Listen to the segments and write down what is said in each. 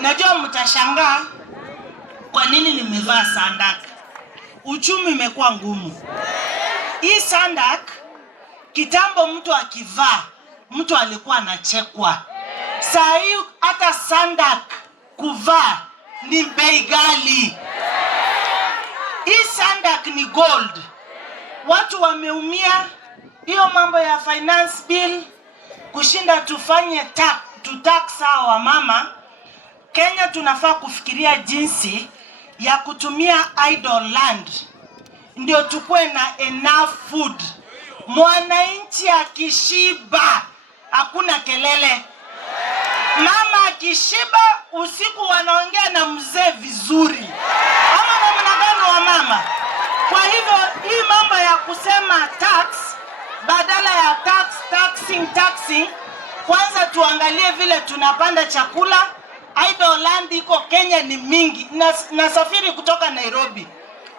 Najua mtashangaa kwa nini nimevaa sandak. Uchumi imekuwa ngumu. Hii sandak kitambo mtu akivaa, mtu alikuwa anachekwa. Saa hii hata sandak kuvaa ni bei ghali. Hii sandak ni gold. Watu wameumia. Hiyo mambo ya finance bill kushinda tufanye tax wa mama. Kenya tunafaa kufikiria jinsi ya kutumia idle land ndio tukue na enough food. Mwananchi akishiba hakuna kelele. Mama akishiba usiku wanaongea na mzee vizuri. Ama namna gani wa mama? Kwa hivyo hii mambo ya kusema tax badala ya taxing, kwanza tuangalie vile tunapanda chakula. Idle land iko Kenya ni mingi. Nasafiri kutoka Nairobi.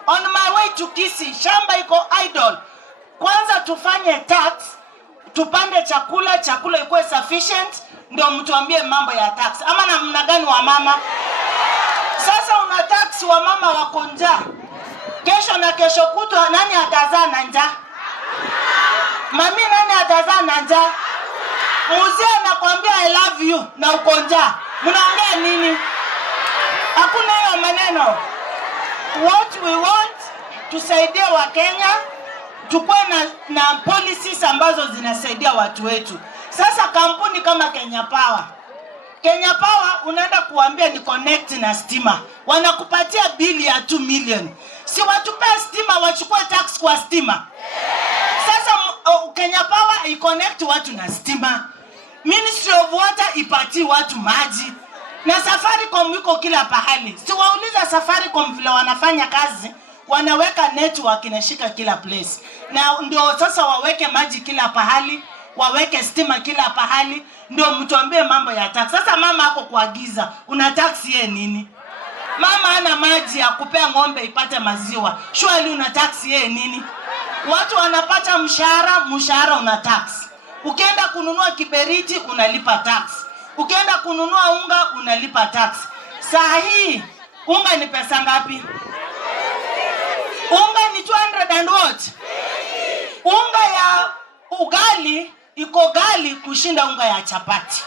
On my way to Kisii, shamba iko idle. Kwanza tufanye tax, tupande chakula ikuwe sufficient, ndio mtuambie mambo ya tax. Ama namna gani wa mama? Sasa una tax wa mama wako njaa. Kesho na kesho kutwa nani atazaa na njaa? Mami nani atazaa na njaa? Mzee anakuambia I love you na uko njaa. Mnaongea nini? Hakuna hiyo maneno. What we want, tusaidie wa Kenya, tukue na policies ambazo zinasaidia watu wetu. Sasa kampuni kama Kenya Power unaenda kuambia ni connect na stima. Wanakupatia bili ya 2 million. Si watupe stima wachukue tax kwa stima. Sasa Kenya Power i-connect watu na stima. Ministry of Water ipati watu maji. Na Safaricom iko kila pahali. Si wauliza Safaricom vile wanafanya kazi, wanaweka network inashika kila place. Na ndio sasa waweke maji kila pahali, waweke stima kila pahali, ndio mtuambie mambo ya tax. Sasa mama hapo kuagiza, una tax yeye nini? Mama ana maji ya kupea ng'ombe ipate maziwa. Surely una tax yeye nini? Watu wanapata mshahara una tax. Ukienda kununua kiberiti unalipa tax. Ukienda kununua unga unalipa tax. Saa hii unga ni pesa ngapi? Unga ni 200 and what? Unga ya ugali iko ghali kushinda unga ya chapati.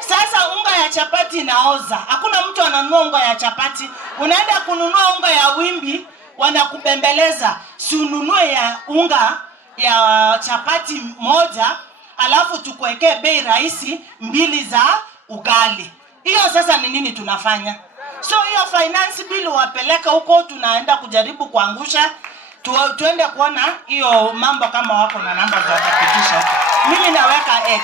Sasa unga ya chapati inaoza. Hakuna mtu ananunua unga ya chapati. Unaenda kununua unga ya wimbi, wanakubembeleza. Si ununue ya unga ya chapati moja, alafu tukuwekee bei rahisi 2 za ugali. Hiyo sasa ni nini tunafanya? So hiyo finance bill wapeleka huko, tunaenda kujaribu kuangusha. Tuende kuona hiyo mambo kama wako na namba za kupitisha huko. Mimi naweka X.